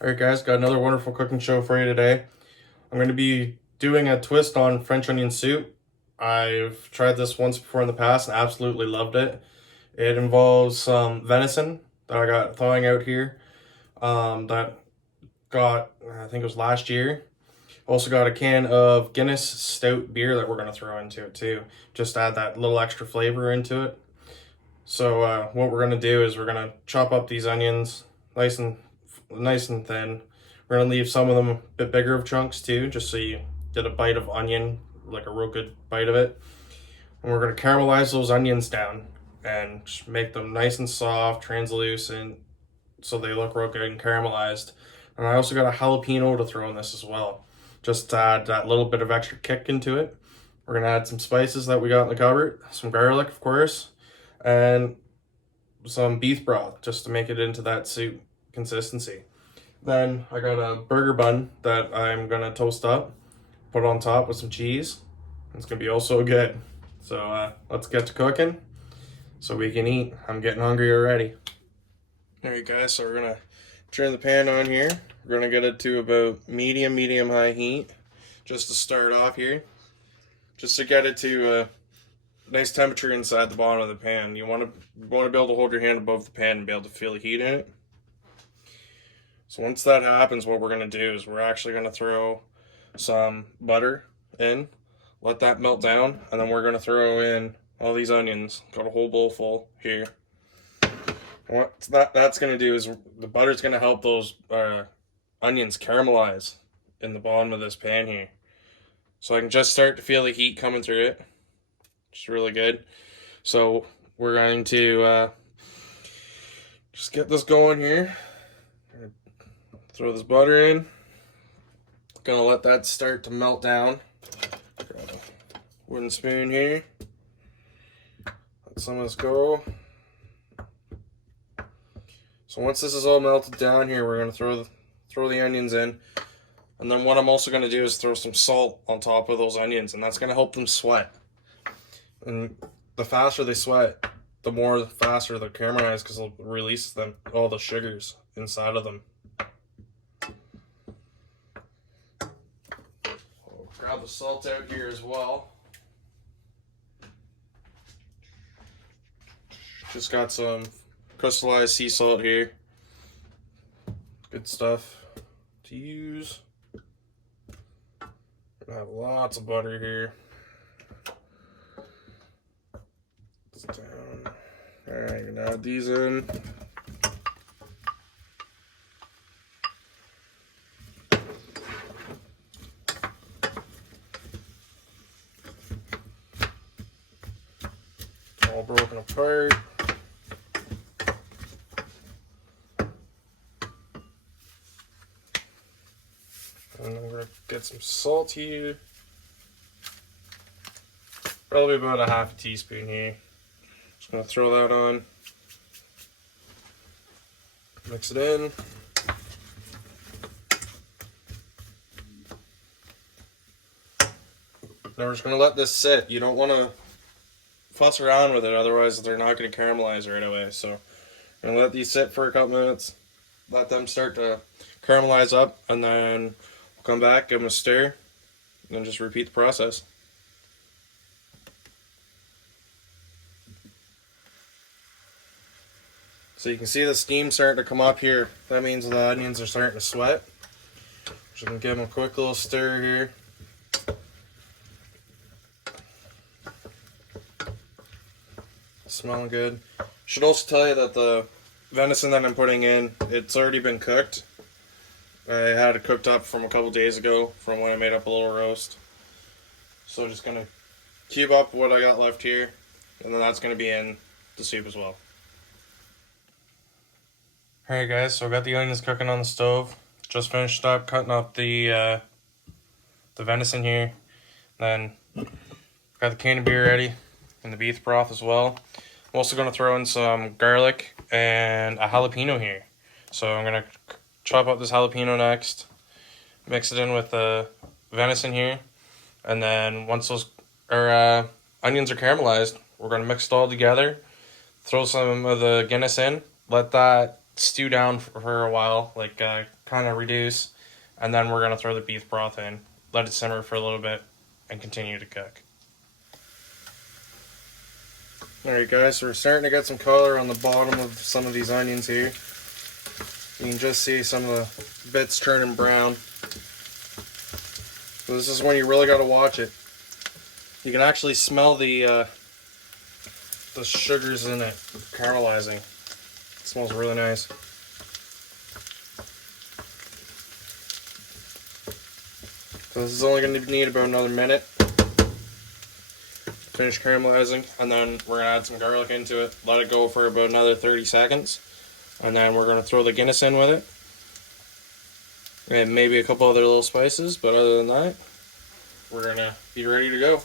Alright guys, got another wonderful cooking show for you today. I'm going to be doing a twist on French onion soup. I've tried this once before in the past and absolutely loved it. It involves some venison that I got thawing out here. That got, I think it was last year. Also got a can of Guinness stout beer that we're going to throw into it too. Just add that little extra flavor into it. So what we're going to do is we're going to chop up these onions nice and thin. We're gonna leave some of them a bit bigger of chunks too, just so you get a bite of onion, like a real good bite of it. And we're gonna caramelize those onions down and just make them nice and soft, translucent, so they look real good and caramelized. And I also got a jalapeno to throw in this as well, just to add that little bit of extra kick into it. We're gonna add some spices that we got in the cupboard, some garlic, of course, and some beef broth, just to make it into that soup consistency. Then I got a burger bun that I'm gonna toast up, put on top with some cheese. It's gonna be also good. So let's get to cooking so we can eat. I'm getting hungry already. Alright guys, so we're gonna turn the pan on here. We're gonna get it to about medium high heat just to start off here. Just to get it to a nice temperature inside the bottom of the pan. You want to be able to hold your hand above the pan and be able to feel the heat in it. So once that happens, what we're going to do is we're actually going to throw some butter in, let that melt down, and then we're going to throw in all these onions. Got a whole bowl full here. What that's going to do is the butter's going to help those onions caramelize in the bottom of this pan here. So I can just start to feel the heat coming through it, which is really good. So we're going to just get this going here. Throw this butter in. Gonna let that start to melt down. Grab a wooden spoon here. Let some of this go. So once this is all melted down here, we're gonna throw the onions in. And then what I'm also gonna do is throw some salt on top of those onions, and that's gonna help them sweat. And the faster they sweat, the more faster they're caramelized, because it'll release all the sugars inside of them. Grab the salt out here as well. Just got some crystallized sea salt here. Good stuff to use. I have lots of butter here. It's down. Alright, I'm gonna add these in. All broken apart. And then we're going to get some salt here. Probably about a half a teaspoon here. Just going to throw that on. Mix it in. Now we're just going to let this sit. You don't want to fuss around with it, otherwise they're not going to caramelize right away. So I'm going to let these sit for a couple minutes, let them start to caramelize up, and then we'll come back, give them a stir, and then just repeat the process. So you can see the steam starting to come up here. That means the onions are starting to sweat. Just going to give them a quick little stir here. Smelling good. Should also tell you that the venison that I'm putting in, it's already been cooked. I had it cooked up from a couple days ago from when I made up a little roast. So just gonna cube up what I got left here, and then that's gonna be in the soup as well. Alright guys, so I got the onions cooking on the stove. Just finished up cutting up the venison here. Then got the can of beer ready and the beef broth as well. I'm also going to throw in some garlic and a jalapeno here. So I'm going to chop up this jalapeno next, mix it in with the venison here, and then once those onions are caramelized, we're going to mix it all together, throw some of the Guinness in, let that stew down for a while, like kind of reduce, and then we're gonna throw the beef broth in, let it simmer for a little bit, and continue to cook. Alright guys, so we're starting to get some color on the bottom of some of these onions here. You can just see some of the bits turning brown. So this is when you really got to watch it. You can actually smell the sugars in it caramelizing. It smells really nice. So this is only going to need about another minute. Finish caramelizing, and then we're going to add some garlic into it. Let it go for about another 30 seconds. And then we're going to throw the Guinness in with it. And maybe a couple other little spices, but other than that, we're going to be ready to go.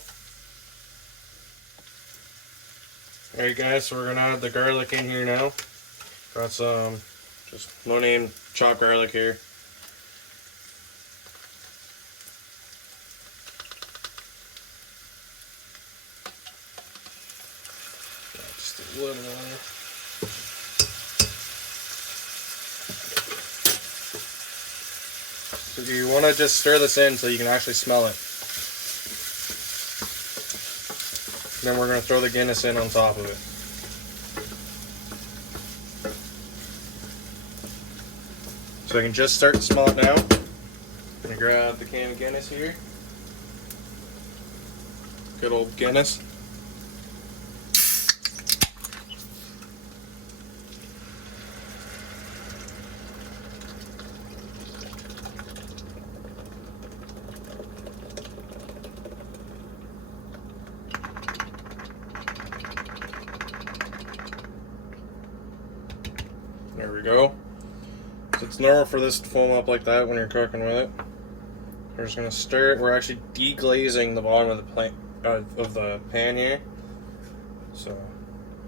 Alright guys, so we're going to add the garlic in here now. Got some just no name chopped garlic here. Just a little more. So you want to just stir this in so you can actually smell it. Then we're going to throw the Guinness in on top of it. So I can just start to smell it now. I'm going to grab the can of Guinness here. Good old Guinness. There we go. So it's normal for this to foam up like that when you're cooking with it. We're just gonna stir it. We're actually deglazing the bottom of the pan here. So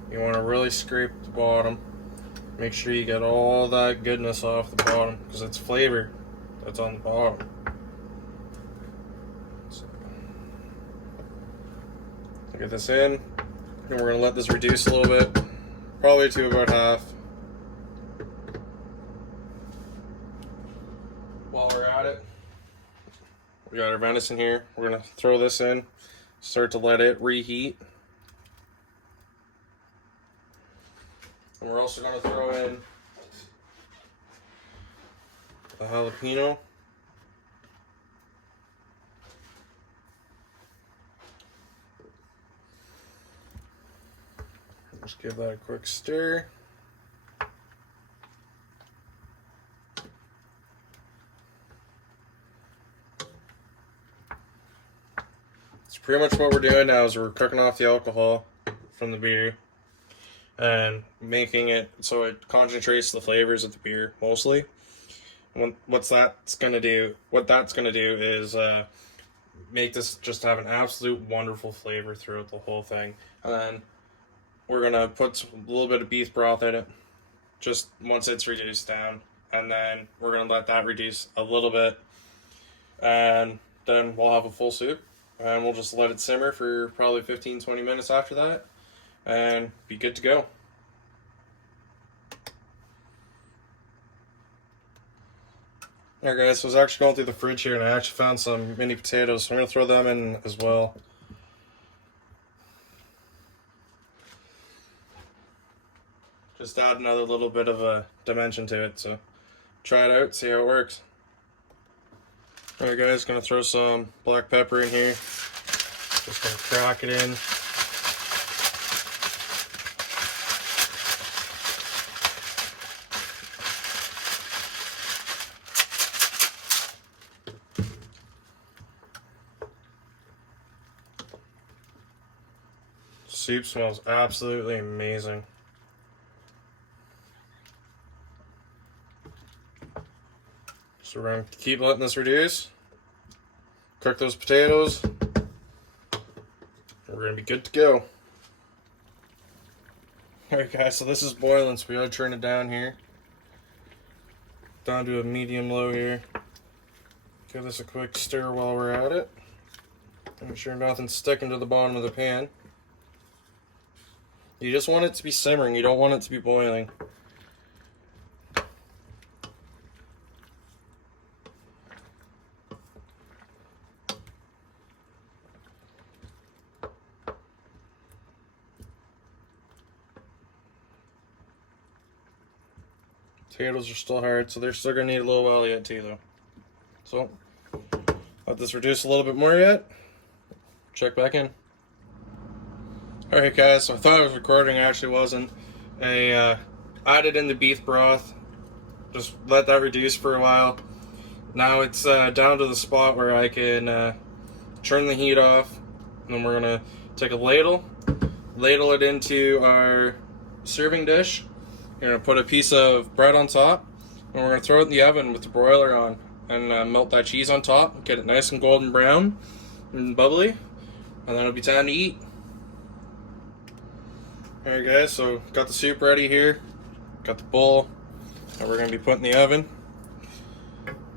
you want to really scrape the bottom. Make sure you get all that goodness off the bottom because it's flavor that's on the bottom. So, get this in, and we're gonna let this reduce a little bit, probably to about half. While we're at it, we got our venison here. We're gonna throw this in, start to let it reheat. And we're also gonna throw in the jalapeno. Just give that a quick stir. Pretty much what we're doing now is we're cooking off the alcohol from the beer and making it so it concentrates the flavors of the beer mostly. And what that's gonna do is make this just have an absolute wonderful flavor throughout the whole thing. And then we're gonna put a little bit of beef broth in it, just once it's reduced down, and then we're gonna let that reduce a little bit, and then we'll have a full soup. And we'll just let it simmer for probably 15-20 minutes after that and be good to go. Alright guys, so I was actually going through the fridge here and I actually found some mini potatoes, so I'm going to throw them in as well. Just add another little bit of a dimension to it, so try it out, see how it works. Alright guys, gonna throw some black pepper in here. Just gonna crack it in. Soup smells absolutely amazing. So we're going to keep letting this reduce. Cook those potatoes. We're going to be good to go. Alright guys, so this is boiling, so we gotta turn it down here. Down to a medium low here. Give this a quick stir while we're at it. Make sure nothing's sticking to the bottom of the pan. You just want it to be simmering, you don't want it to be boiling. Potatoes are still hard, so they're still gonna need a little while yet too, though. So let this reduce a little bit more yet. Check back in. All right, guys. So I thought I was recording. I actually wasn't. I added in the beef broth. Just let that reduce for a while. Now it's down to the spot where I can turn the heat off. And then we're gonna take a ladle it into our serving dish. We're gonna put a piece of bread on top, and we're gonna throw it in the oven with the broiler on, and melt that cheese on top. Get it nice and golden brown and bubbly, and then it'll be time to eat. All right, guys. So got the soup ready here. Got the bowl that we're gonna be putting in the oven.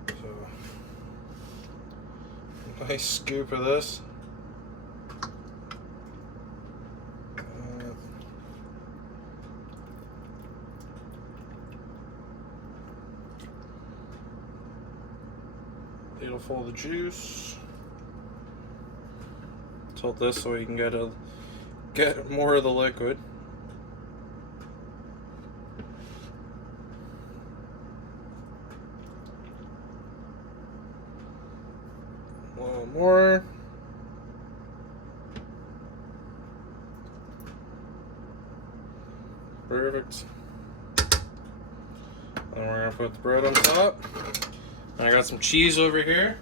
So nice scoop of this. Ladle full of the juice. Tilt this so you can get more of the liquid. A little more. Perfect. And we're gonna put the bread on top. And I got some cheese over here.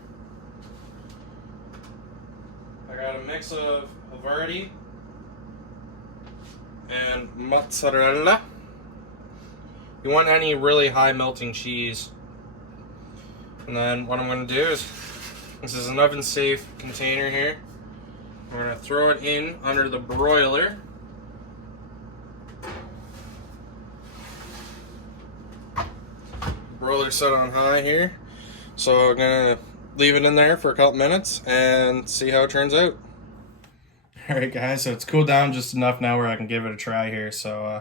I got a mix of Havarti and mozzarella. You want any really high melting cheese. And then what I'm going to do is, this is an oven safe container here. We're going to throw it in under the broiler. Broiler set on high here. So I'm gonna leave it in there for a couple minutes and see how it turns out. All right, guys, so it's cooled down just enough now where I can give it a try here. So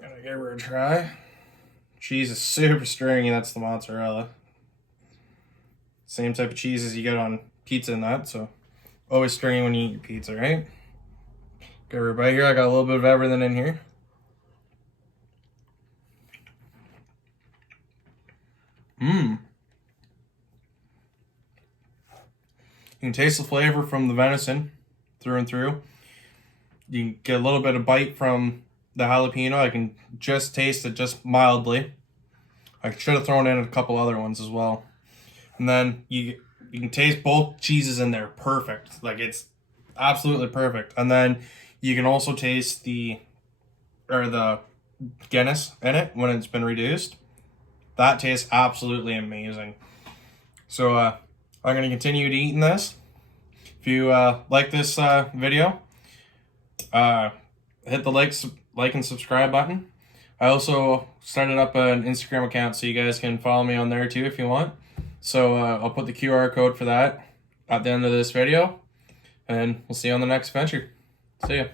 gonna give her a try. Cheese is super stringy. That's the mozzarella. Same type of cheese as you get on pizza and that. So always stringy when you eat your pizza, right? Give her a bite here. I got a little bit of everything in here. You can taste the flavor from the venison through and through. You can get a little bit of bite from the jalapeno. I can just taste it just mildly. I should have thrown in a couple other ones as well. And then you can taste both cheeses in there perfect. Like, it's absolutely perfect. And then you can also taste the Guinness in it when it's been reduced. That tastes absolutely amazing. So I'm going to continue to eating this. If you like this video, hit the like and subscribe button. I also started up an Instagram account, so you guys can follow me on there too if you want. So I'll put the QR code for that at the end of this video, and we'll see you on the next adventure. See ya.